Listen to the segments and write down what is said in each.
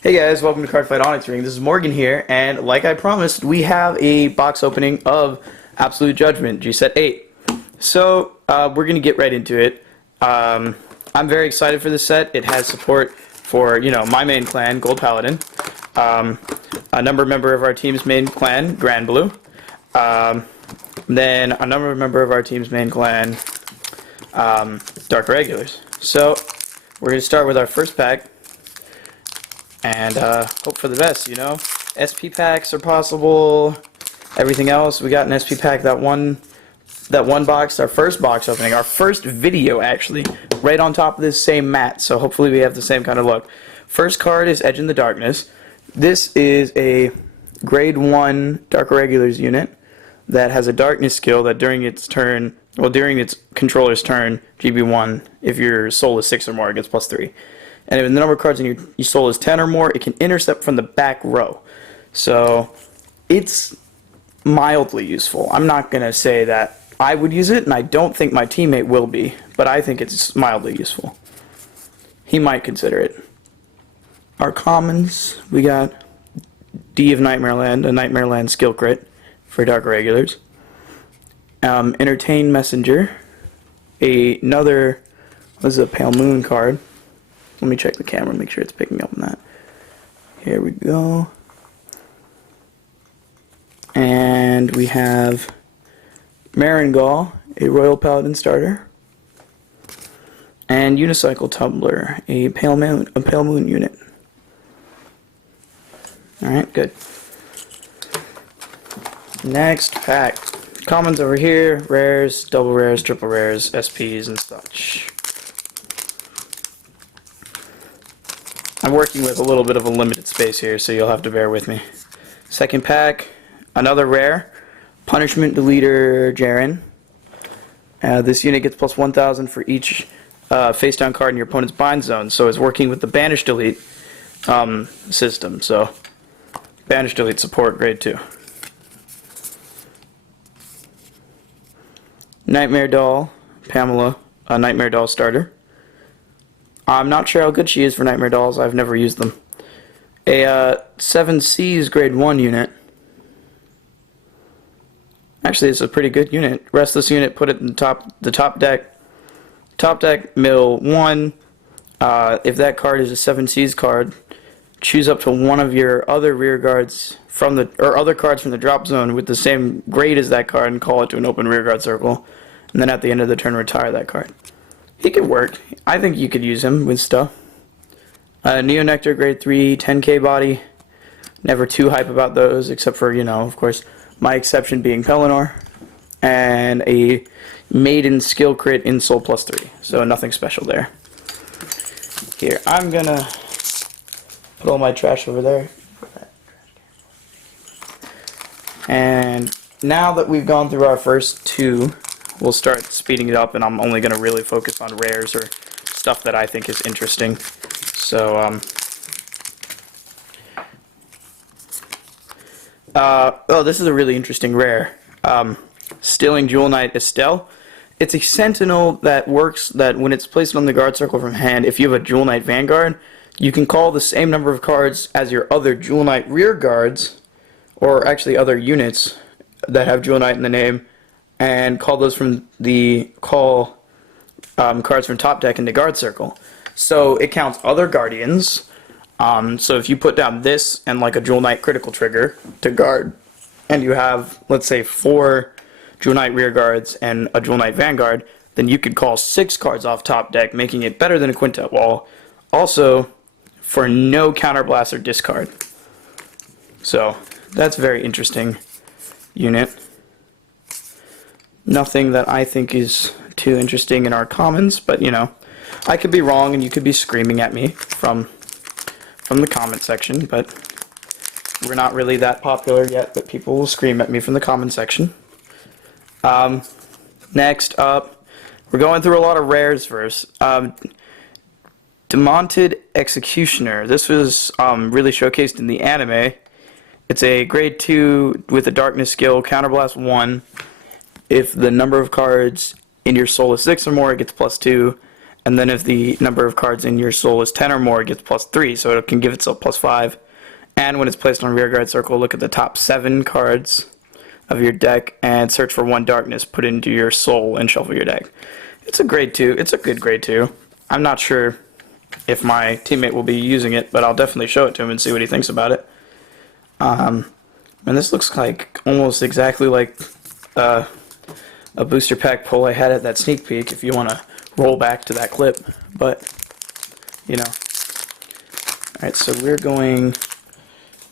Hey guys, welcome to Cardfight Onyx Ring. This is Morgan here, and like I promised, we have a box opening of Absolute Judgment, G-Set 8. So, we're going to get right into it. I'm very excited for this set. It has support for, my main clan, Gold Paladin. A member of our team's main clan, Grand Blue. Then a member of our team's main clan, Dark Regulars. So, we're going to start with our first pack. And hope for the best, SP packs are possible. Everything else, we got an SP pack, that one box, our first box opening, our first video actually, right on top of this same mat. So hopefully we have the same kind of look. First card is Edge in the Darkness. This is a grade 1 Dark Regulars unit that has a darkness skill that during its controller's turn, GB1, if your soul is 6 or more, it gets +3. And if the number of cards in your soul is 10 or more, it can intercept from the back row. So it's mildly useful. I'm not going to say that I would use it, and I don't think my teammate will be, but I think it's mildly useful. He might consider it. Our commons, we got D of Nightmareland, a Nightmareland skill crit for Dark Regulars. Entertain Messenger, another, this is a Pale Moon card. Let me check the camera, make sure it's picking up on that. Here we go. And we have Marangall, a Royal Paladin starter. And Unicycle Tumbler, a Pale Moon unit. Alright, good. Next pack. Commons over here, rares, double rares, triple rares, SPs, and such. I'm working with a little bit of a limited space here, so you'll have to bear with me. Second pack, another rare, Punishment Deleter Jaren. This unit gets plus 1,000 for each face-down card in your opponent's bind zone, so it's working with the Banish Delete system, so Banish Delete support, grade 2. Nightmare Doll, Pamela, a Nightmare Doll starter. I'm not sure how good she is for Nightmare Dolls. I've never used them. A 7C's grade 1 unit. Actually, it's a pretty good unit. Restless unit, put it in the top deck. Top deck, mill 1. If that card is a 7C's card, choose up to one of your other rear guards other cards from the drop zone with the same grade as that card and call it to an open rear guard circle. And then at the end of the turn, retire that card. He could work. I think you could use him with stuff. Neonectar grade 3, 10k body. Never too hype about those, except for, of course, my exception being Pelennor. And a Maiden skill crit in soul +3. So nothing special there. Here, I'm gonna put all my trash over there. And now that we've gone through our first two, we'll start speeding it up, and I'm only going to really focus on rares or stuff that I think is interesting. So, this is a really interesting rare. Stilling Jewel Knight Estelle. It's a sentinel that works that when it's placed on the guard circle from hand, if you have a Jewel Knight Vanguard, you can call the same number of cards as your other Jewel Knight rear guards, or actually other units that have Jewel Knight in the name, and call those from the cards from top deck into guard circle. So it counts other guardians. So if you put down this and like a Jewel Knight critical trigger to guard, and you have, let's say, 4 Jewel Knight rear guards and a Jewel Knight Vanguard, then you could call 6 cards off top deck, making it better than a quintet wall. Also, for no counterblast or discard. So that's a very interesting unit. Nothing that I think is too interesting in our commons, but I could be wrong and you could be screaming at me from the comment section, but we're not really that popular yet, but people will scream at me from the comment section. Next up, we're going through a lot of rares first. Demonted Executioner. This was really showcased in the anime. It's a grade 2 with a darkness skill, counterblast 1. If the number of cards in your soul is 6 or more, it gets +2. and then if the number of cards in your soul is 10 or more, it gets +3, so it can give itself +5. And when it's placed on rearguard circle, look at the top 7 cards of your deck and search for 1 darkness, put it into your soul, and shuffle your deck. It's a grade 2. It's a good grade 2. I'm not sure if my teammate will be using it, but I'll definitely show it to him and see what he thinks about it. And this looks like almost exactly like a booster pack pull I had at that sneak peek, if you want to roll back to that clip. But, you know. Alright, so we're going...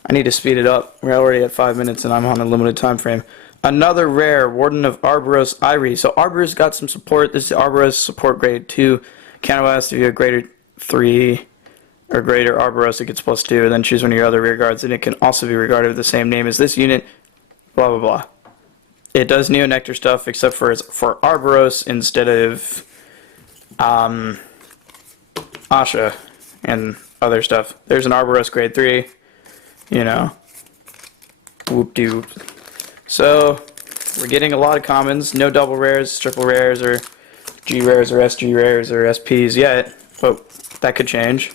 I need to speed it up. We're already at 5 minutes and I'm on a limited time frame. Another rare, Warden of Arboros Irie. So Arboros got some support. This is Arboros support grade 2. Counterblast if you have greater 3 or greater Arboros, it gets +2. And then choose one of your other rear guards, and it can also be regarded with the same name as this unit. Blah blah blah. It does Neo Nectar stuff, except for Arboros instead of Asha and other stuff. There's an Arboros grade 3. You know, whoop-de-whoop. So, we're getting a lot of commons, no double rares, triple rares, or G rares, or SG rares, or SPs yet, but that could change.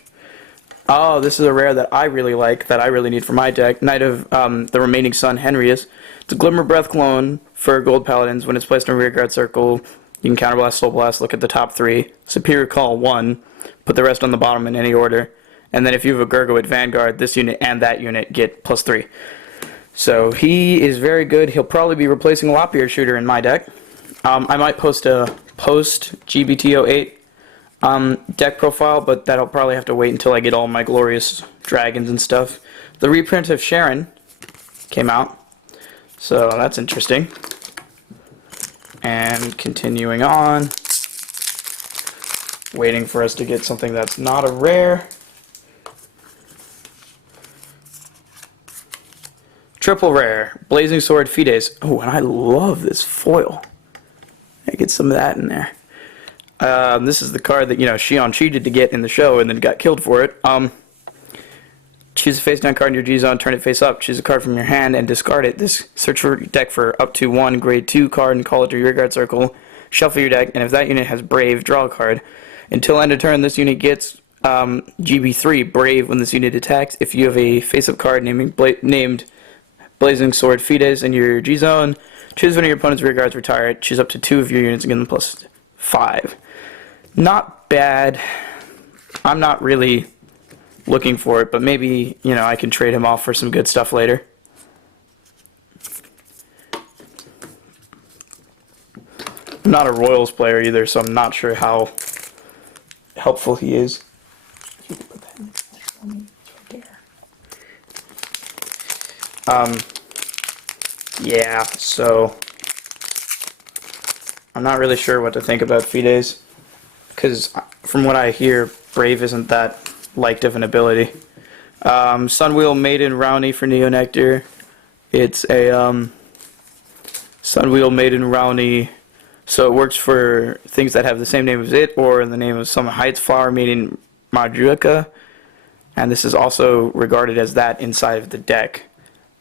Oh, this is a rare that I really like, that I really need for my deck. Knight of the Remaining Sun, Henrius. It's a Glimmer Breath clone for Gold Paladins. When it's placed in a rearguard circle, you can Counterblast, Soul Blast, look at the top 3. Superior Call 1, put the rest on the bottom in any order. And then if you have a Gurgo at Vanguard, this unit and that unit get +3. So he is very good. He'll probably be replacing a Lopbeard Shooter in my deck. I might post a post-VGE-BT08 deck profile, but that'll probably have to wait until I get all my glorious dragons and stuff. The reprint of Sharon came out, so that's interesting. And continuing on, waiting for us to get something that's not a rare. Triple rare, Blazing Sword Fides. Oh, and I love this foil. I get some of that in there. This is the card that, you know, Shion cheated to get in the show and then got killed for it. Choose a face down card in your G zone, turn it face up. Choose a card from your hand and discard it. This search for your deck for up to 1 grade 2 card and call it to your rearguard circle. Shuffle your deck, and if that unit has Brave, draw a card. Until end of turn, this unit gets GB3 Brave when this unit attacks. If you have a face-up card named Blazing Sword Fides in your G zone, choose one of your opponent's rear guards, retire it. Choose up to 2 of your units and give them +5. Not bad. I'm not really looking for it, but maybe, you know, I can trade him off for some good stuff later. I'm not a Royals player either, so I'm not sure how helpful he is. Yeah, so I'm not really sure what to think about Fides, because from what I hear, Brave isn't that liked of an ability. Sunwheel Maiden Rowney for Neo Nectar. It's a Sunwheel Maiden Rowney, so it works for things that have the same name as it, or in the name of some Heights Flower Maiden Madruika, and this is also regarded as that inside of the deck.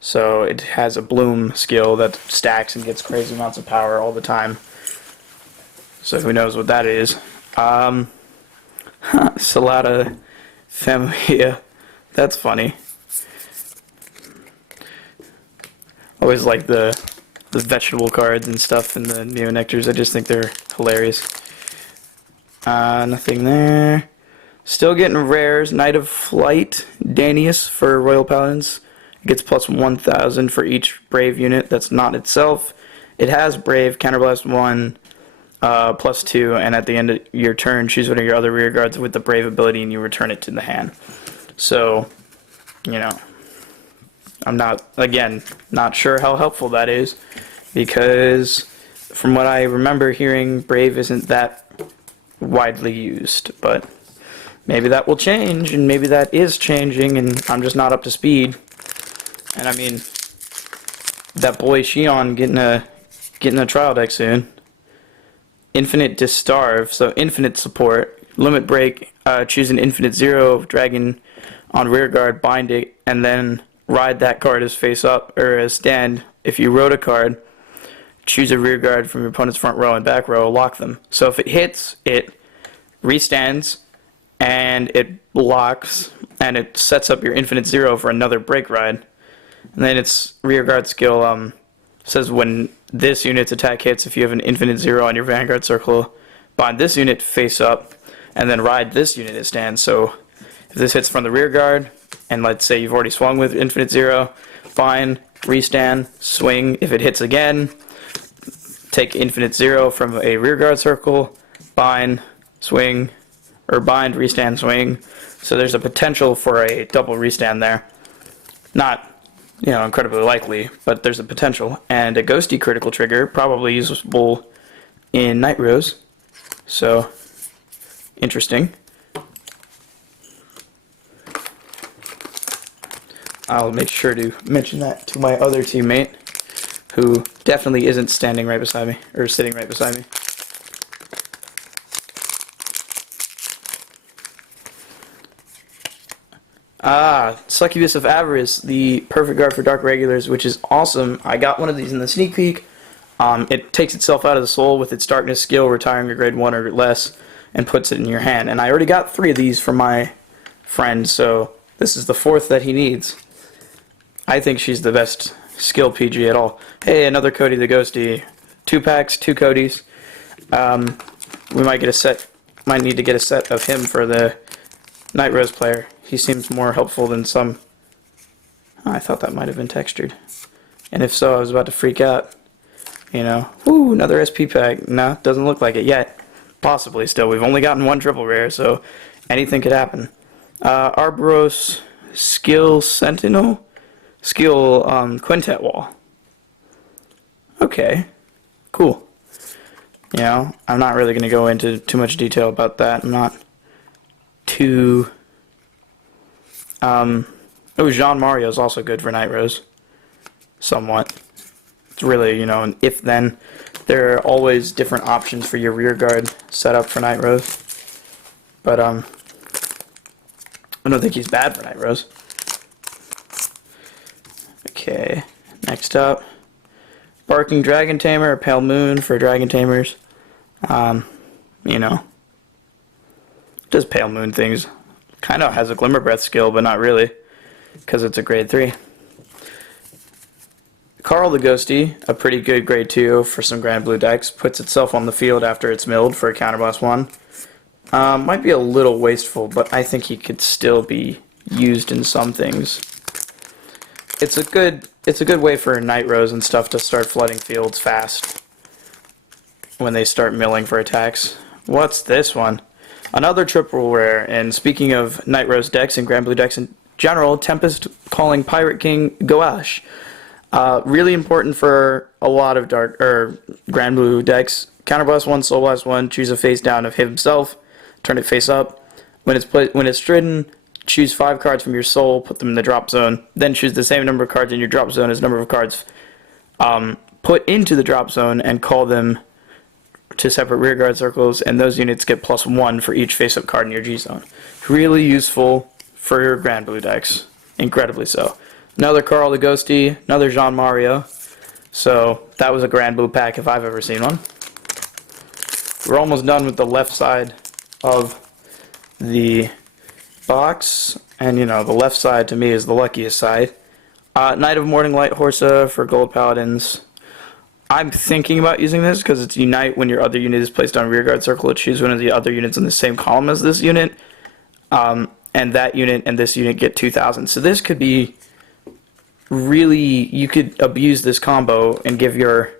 So it has a bloom skill that stacks and gets crazy amounts of power all the time. So who knows what that is. Salata Familia. That's funny. Always like the vegetable cards and stuff in the Neo Nectars. I just think they're hilarious. Nothing there. Still getting rares. Knight of Flight, Danius for Royal Paladins. It gets +1000 for each Brave unit that's not itself. It has Brave, Counterblast 1, +2, and at the end of your turn, choose one of your other rear guards with the Brave ability and you return it to the hand. So, you know, I'm not, again, not sure how helpful that is, because from what I remember hearing, Brave isn't that widely used, but maybe that will change, and maybe that is changing, and I'm just not up to speed. And I mean, that boy Shion getting a trial deck soon. Infinite Distarve, so infinite support. Limit Break, choose an infinite 0 dragon on rear guard, bind it, and then ride that card as face up or as stand. If you wrote a card, choose a rear guard from your opponent's front row and back row, lock them. So if it hits, it restands, and it blocks, and it sets up your infinite zero for another break ride. And then its rearguard skill says when this unit's attack hits, if you have an infinite zero on your vanguard circle, bind this unit face up, and then ride this unit at stand. So if this hits from the rear guard, and let's say you've already swung with infinite zero, bind, restand, swing. If it hits again, take infinite zero from a rear guard circle, bind, swing, or bind, restand, swing. So there's a potential for a double restand there. Not, incredibly likely, but there's a potential. And a ghosty critical trigger, probably usable in Night Rose. So, interesting. I'll make sure to mention that to my other teammate, who definitely isn't standing right beside me, or sitting right beside me. Succubus of Avarice, the perfect guard for Dark Regulars, which is awesome. I got one of these in the sneak peek. It takes itself out of the soul with its darkness skill, retiring a grade 1 or less, and puts it in your hand. And I already got 3 of these for my friend, so this is the 4th that he needs. I think she's the best skill PG at all. Hey, another Cody the Ghosty. 2 packs, 2 Codys. We might need to get a set of him for the Night Rose player. He seems more helpful than some. I thought that might have been textured. And if so, I was about to freak out. Woo, another SP pack. No, doesn't look like it yet. Possibly still. We've only gotten 1 triple rare, so anything could happen. Arboros, Skill Sentinel, Skill Quintet Wall. Okay, cool. I'm not really going to go into too much detail about that. I'm not too... Jean Mario is also good for Night Rose. Somewhat. It's really, an if-then. There are always different options for your rear guard setup for Night Rose. But, I don't think he's bad for Night Rose. Okay, next up. Barking Dragon Tamer, or Pale Moon for Dragon Tamers. Does Pale Moon things. Kind of has a Glimmer Breath skill, but not really, because it's a grade 3. Carl the Ghosty, a pretty good grade 2 for some Grand Blue decks, puts itself on the field after it's milled for a counterblast 1. Might be a little wasteful, but I think he could still be used in some things. It's a good way for Night Rose and stuff to start flooding fields fast when they start milling for attacks. What's this one? Another triple rare, and speaking of Night Rose decks and Grand Blue decks in general, Tempest calling Pirate King Gouache. Really important for a lot of Grand Blue decks. Counterblast 1, Soul Blast 1, choose a face down of himself, turn it face up. When it's stridden, choose 5 cards from your soul, put them in the drop zone, then choose the same number of cards in your drop zone as the number of cards put into the drop zone, and call them to separate rearguard circles, and those units get +1 for each face-up card in your G-zone. Really useful for your Grand Blue decks. Incredibly so. Another Carl the Ghosty, another Jean Mario. So that was a Grand Blue pack if I've ever seen one. We're almost done with the left side of the box, and the left side to me is the luckiest side. Knight of Morning Light Horsa for Gold Paladins. I'm thinking about using this because it's Unite. When your other unit is placed on rearguard circle, choose one of the other units in the same column as this unit, and that unit and this unit get 2,000. So this could be really, you could abuse this combo and give your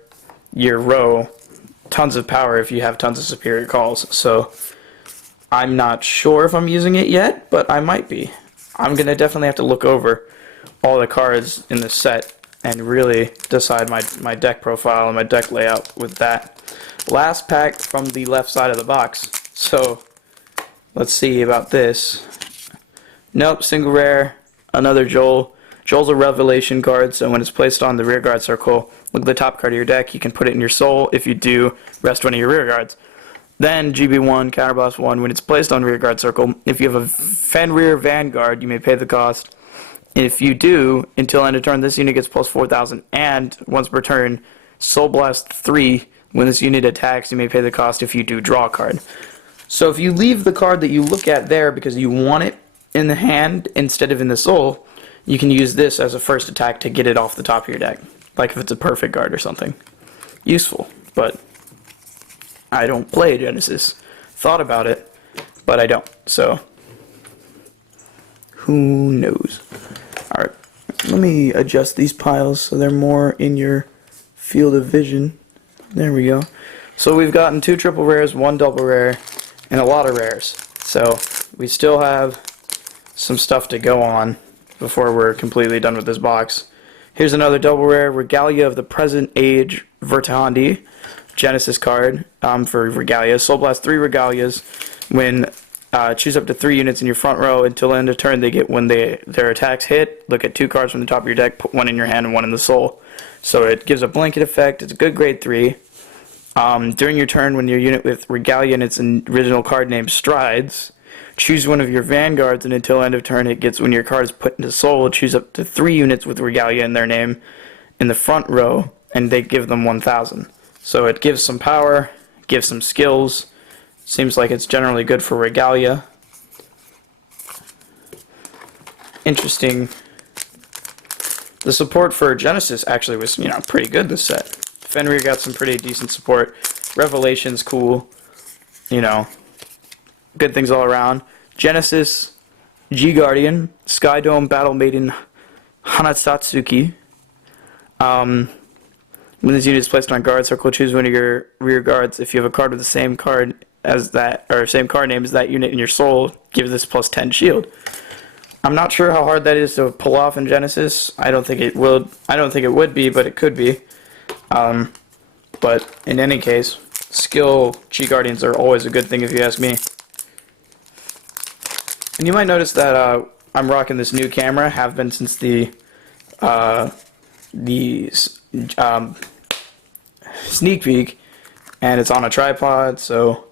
row tons of power if you have tons of superior calls. So I'm not sure if I'm using it yet, but I might be. I'm going to definitely have to look over all the cards in this set and really decide my deck profile and my deck layout with that. Last pack from the left side of the box. So let's see about this. Nope, single rare, another Joel. Joel's a revelation card, so when it's placed on the rearguard circle, look at the top card of your deck, you can put it in your soul. If you do, rest one of your rearguards. Then GB1, Counterblast 1, when it's placed on rearguard circle, if you have a Fenrir Vanguard, you may pay the cost. If you do, until end of turn, this unit gets plus 4,000, and once per turn, Soul Blast 3, when this unit attacks, you may pay the cost if you do draw a card. So if you leave the card that you look at there because you want it in the hand instead of in the soul, you can use this as a first attack to get it off the top of your deck. Like if it's a perfect card or something. Useful, but I don't play Genesis. Thought about it, but I don't. So, who knows? Alright, let me adjust these piles so they're more in your field of vision. There we go. So we've gotten 2 triple rares, 1 double rare, and a lot of rares. So we still have some stuff to go on before we're completely done with this box. Here's another double rare, Regalia of the Present Age Vertihandi, Genesis card for Regalia. Soul Blast 3 Regalias. When choose up to 3 units in your front row until the end of turn. They get when their attacks hit. Look at 2 cards from the top of your deck. Put 1 in your hand and 1 in the soul. So it gives a blanket effect. It's a good grade 3. During your turn, when your unit with Regalia and its original card name strides, choose one of your vanguards, and until end of turn, it gets when your card is put into soul. Choose up to 3 units with Regalia in their name in the front row, and they give them 1,000. So it gives some power, gives some skills. Seems like it's generally good for Regalia. Interesting. The support for Genesis actually was, pretty good this set. Fenrir got some pretty decent support. Revelation's cool. Good things all around. Genesis, G-Guardian, Sky Dome, Battle Maiden, Hanatsuki. When this unit is placed on guard circle, choose one of your rear guards. If you have a card with the same card as that, or same card name as that unit in your soul, give this plus 10 shield. I'm not sure how hard that is to pull off in Genesis. I don't think it will. I don't think it would be, but it could be. But in any case, skill G-Guardians are always a good thing if you ask me. And you might notice that I'm rocking this new camera. Have been since the sneak peek, and it's on a tripod, so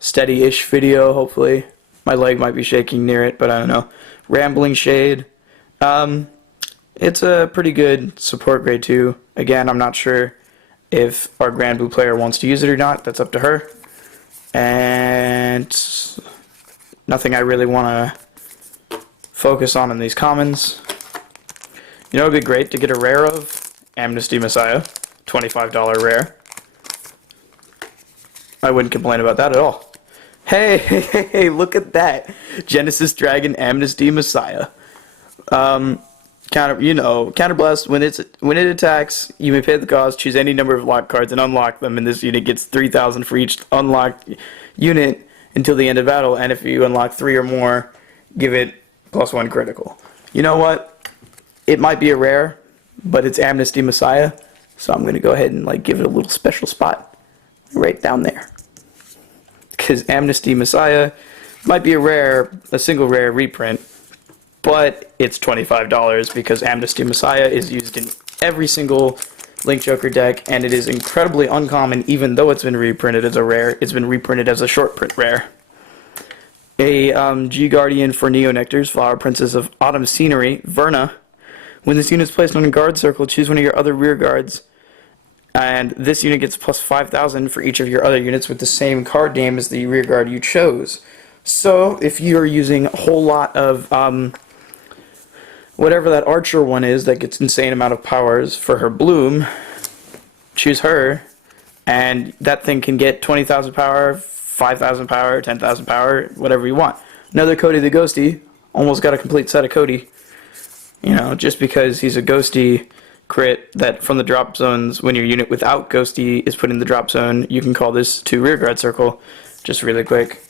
steady-ish video, hopefully. My leg might be shaking near it, but I don't know. Rambling Shade. It's a pretty good support grade 2. Again, I'm not sure if our Grand Blue player wants to use it or not. That's up to her. And nothing I really want to focus on in these commons. It would be great to get a rare of Amnesty Messiah. $25 rare. I wouldn't complain about that at all. Hey, look at that. Genesis Dragon Amnesty Messiah. Counterblast, when it attacks, you may pay the cost, choose any number of locked cards and unlock them, and this unit gets 3,000 for each unlocked unit until the end of battle, and if you unlock 3 or more, give it +1 critical. You know what? It might be a rare, but it's Amnesty Messiah, so I'm going to go ahead and give it a little special spot right down there. Because Amnesty Messiah might be a single rare reprint, but it's $25 because Amnesty Messiah is used in every single Link Joker deck, and it is incredibly uncommon. Even though it's been reprinted as a rare, it's been reprinted as a short print rare. A G-Guardian for Neo-Nectars, Flower Princess of Autumn Scenery, Verna. When this unit is placed on a guard circle, choose one of your other rear guards, and this unit gets plus 5,000 for each of your other units with the same card name as the rear guard you chose. So, if you're using a whole lot of whatever that Archer one is that gets insane amount of powers for her Bloom, choose her, and that thing can get 20,000 power, 5,000 power, 10,000 power, whatever you want. Another Cody the Ghosty, almost got a complete set of Cody. Just because he's a Ghosty crit that from the drop zones, when your unit without Ghosty is put in the drop zone, you can call this to rearguard circle, just really quick.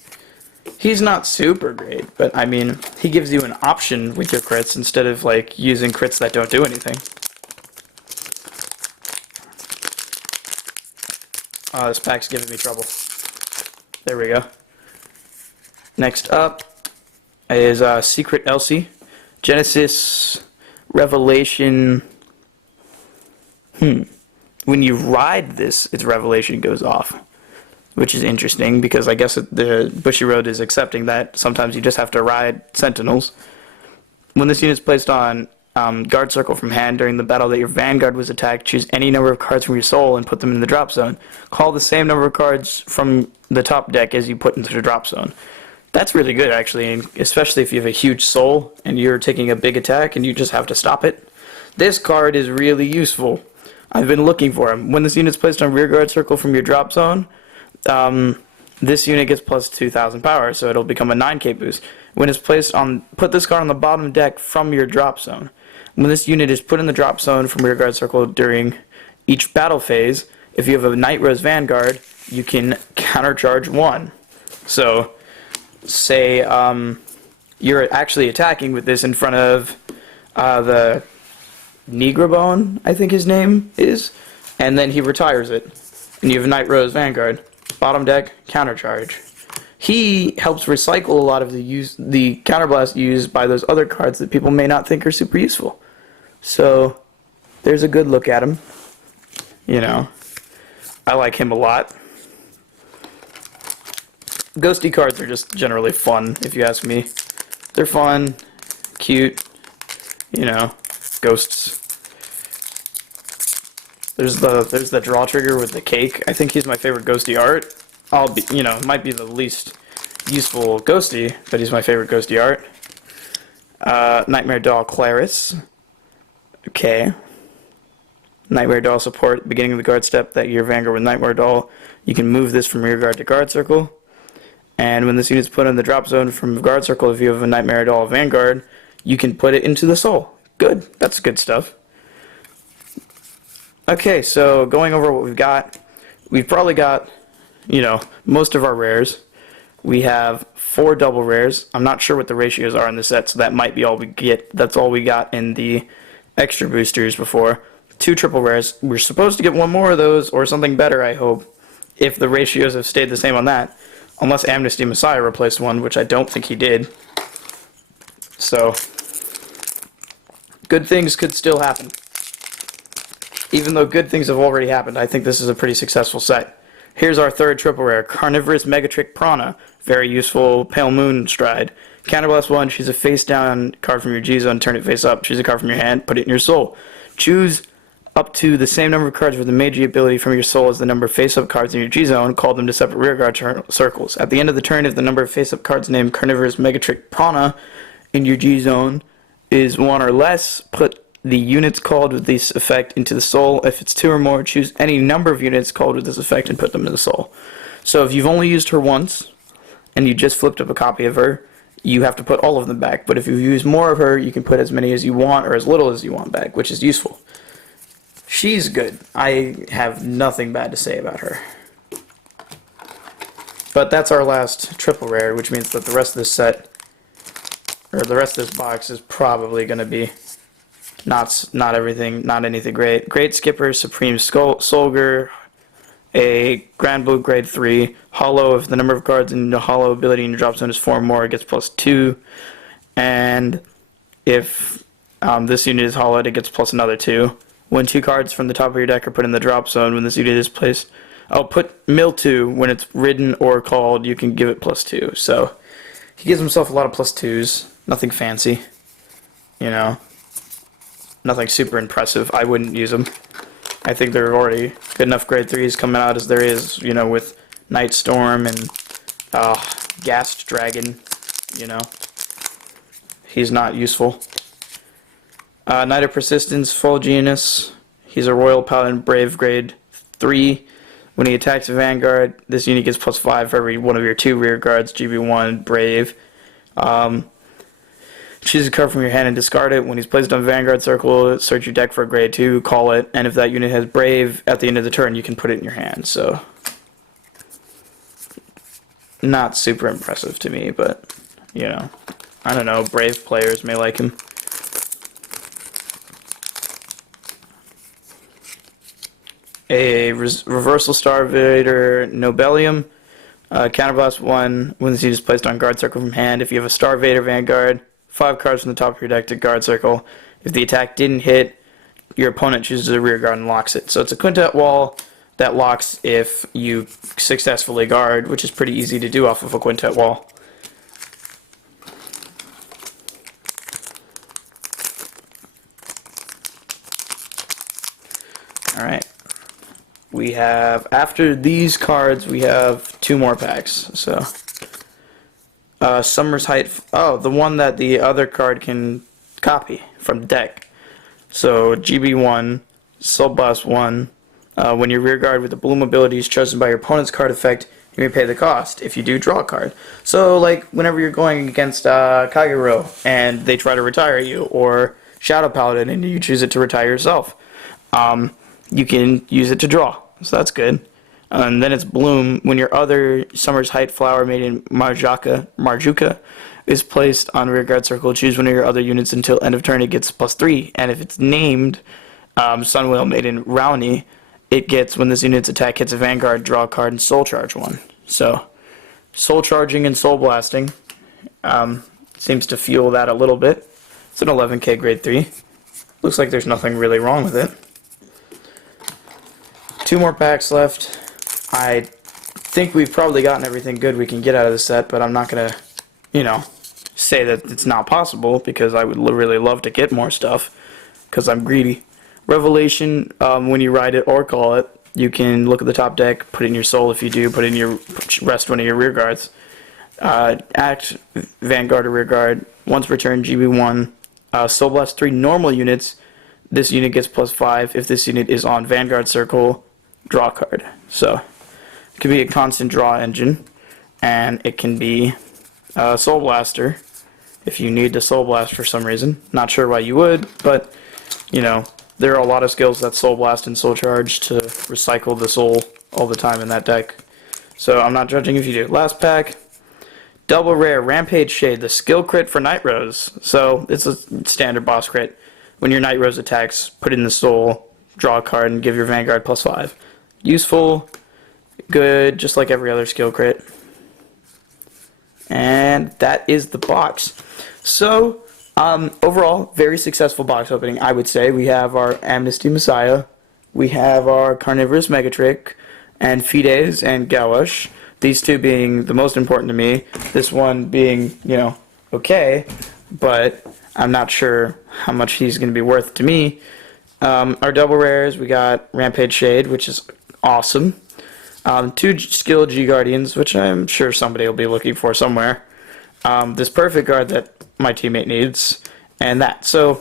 He's not super great, but I mean, he gives you an option with your crits instead of using crits that don't do anything. This pack's giving me trouble. There we go. Next up is Secret Elsie. Genesis Revelation. When you ride this, its Revelation goes off, which is interesting because I guess the Bushiroad is accepting that sometimes you just have to ride Sentinels. When this unit is placed on guard circle from hand during the battle that your vanguard was attacked. Choose any number of cards from your soul and put them in the drop zone. Call the same number of cards from the top deck as you put into the drop zone. That's really good, actually, and especially if you have a huge soul and you're taking a big attack and you just have to stop it. This card is really useful. I've been looking for him. When this unit is placed on rear guard circle from your drop zone, this unit gets plus 2,000 power, so it'll become a 9k boost. When it's placed on, put this card on the bottom deck from your drop zone. When this unit is put in the drop zone from rear guard circle during each battle phase, if you have a Night Rose Vanguard, you can countercharge 1. So, say you're actually attacking with this in front of the Negrabone, I think his name is, and then he retires it, and you have a Night Rose Vanguard. Bottom deck, countercharge. He helps recycle a lot of the counterblast used by those other cards that people may not think are super useful. So, there's a good look at him. You know, I like him a lot. Ghosty cards are just generally fun, if you ask me. They're fun, cute, you know, ghosts. There's the draw trigger with the cake. I think he's my favorite ghosty art. Might be the least useful ghosty, but he's my favorite ghosty art. Nightmare Doll Claris. Okay. Nightmare Doll support, beginning of the guard step that your Vanguard with Nightmare Doll. You can move this from rear guard to guard circle. And when this unit is put in the drop zone from guard circle, if you have a Nightmare Doll Vanguard, you can put it into the soul. Good. That's good stuff. Okay, so going over what we've probably got, most of our rares. We have 4 double rares. I'm not sure what the ratios are in the set, so that might be all we get. That's all we got in the extra boosters before. 2 triple rares. We're supposed to get 1 more of those, or something better, I hope, if the ratios have stayed the same on that. Unless Amnesty Messiah replaced 1, which I don't think he did. So, good things could still happen. Even though good things have already happened, I think this is a pretty successful set. Here's our 3rd triple rare, Carnivorous Megatrick Prana. Very useful Pale Moon Stride. Counterblast 1, choose a face down card from your G zone, turn it face up, choose a card from your hand, put it in your soul. Choose up to the same number of cards with the Magi ability from your soul as the number of face-up cards in your G-Zone, call them to separate rearguard circles. At the end of the turn, if the number of face-up cards named Carnivorous Megatrick Prana in your G-Zone is 1 or less, put the units called with this effect into the soul. If it's 2 or more, choose any number of units called with this effect and put them in the soul. So if you've only used her once, and you just flipped up a copy of her, you have to put all of them back. But if you use more of her, you can put as many as you want or as little as you want back, which is useful. She's good. I have nothing bad to say about her. But that's our last triple rare, which means that the rest of this set, or the rest of this box, is probably going to be not anything great. Great Skipper, Supreme Soldier, a Grand Blue Grade 3, Hollow. If the number of cards in the Hollow ability in your drop zone is 4 or more, it gets +2. And if this unit is hollowed, it gets plus another 2. When 2 cards from the top of your deck are put in the drop zone, when this unit is placed, I'll put Mill2. When it's ridden or called, you can give it +2. So he gives himself a lot of +2s. Nothing fancy, nothing super impressive. I wouldn't use them. I think there are already good enough grade 3s coming out as there is, with Night Storm and Ghast Dragon. He's not useful. Knight of Persistence, Full Genius. He's a Royal Paladin Brave Grade 3. When he attacks a Vanguard, this unit gets +5 for every one of your 2 rear guards, GB1, Brave. Choose a card from your hand and discard it. When he's placed on Vanguard Circle, search your deck for a grade 2, call it, and if that unit has Brave at the end of the turn, you can put it in your hand. So, not super impressive to me, but, I don't know, Brave players may like him. A Reversal Starvader Nobelium. Counterblast 1, when this unit is placed on guard circle from hand. If you have a Starvader Vanguard, 5 cards from the top of your deck to guard circle. If the attack didn't hit, your opponent chooses a rear guard and locks it. So it's a quintet wall that locks if you successfully guard, which is pretty easy to do off of a quintet wall. Alright. We have, after these cards, we have 2 more packs. So, Summer's Height. Oh, the one that the other card can copy from the deck. So, GB1, Soul Blast 1. When your rear guard with the Bloom ability is chosen by your opponent's card effect, you may pay the cost. If you do, draw a card. So, like, whenever you're going against Kagero and they try to retire you, or Shadow Paladin and you choose it to retire yourself, you can use it to draw. So that's good. And then it's Bloom. When your other Summer's Height flower made in Marjuka is placed on rear guard circle, choose one of your other units until end of turn, it gets +3. And if it's named Sunwhale made in Rowney, it gets, when this unit's attack hits a Vanguard, draw a card and Soul Charge 1. So, Soul Charging and Soul Blasting seems to fuel that a little bit. It's an 11k grade 3. Looks like there's nothing really wrong with it. 2 more packs left. I think we've probably gotten everything good we can get out of the set, but I'm not going to, say that it's not possible, because I would really love to get more stuff, because I'm greedy. Revelation, when you ride it or call it, you can look at the top deck, put in your soul if you do, put in your rest one of your rear guards. Act, Vanguard or rear guard, once per turn, GB1. Soul Blast 3 normal units, this unit gets +5. If this unit is on Vanguard circle, draw a card. So, it can be a constant draw engine, and it can be Soul Blaster, if you need the Soul Blast for some reason. Not sure why you would, but, there are a lot of skills that Soul Blast and Soul Charge to recycle the soul all the time in that deck. So I'm not judging if you do. Last pack, double rare Rampage Shade, the skill crit for Night Rose. So it's a standard boss crit. When your Night Rose attacks, put in the soul, draw a card, and give your Vanguard +5. Useful, good, just like every other skill crit. And that is the box. So, overall, very successful box opening, I would say. We have our Amnesty Messiah, we have our Carnivorous Megatrick, and Fides and Gawash. These 2 being the most important to me. This one being, okay, but I'm not sure how much he's going to be worth to me. Our double rares, we got Rampage Shade, which is awesome. 2 skilled G-Guardians, which I'm sure somebody will be looking for somewhere. This Perfect Guard that my teammate needs, and that. So,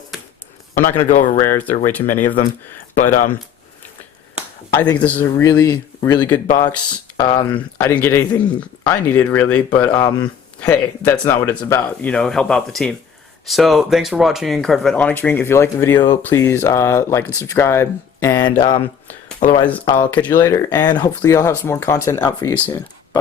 I'm not going to go over rares, there are way too many of them, but I think this is a really, really good box. I didn't get anything I needed, really, but hey, that's not what it's about, help out the team. So, thanks for watching Cardfight Onyx Ring. If you like the video, please like and subscribe, and otherwise, I'll catch you later, and hopefully I'll have some more content out for you soon.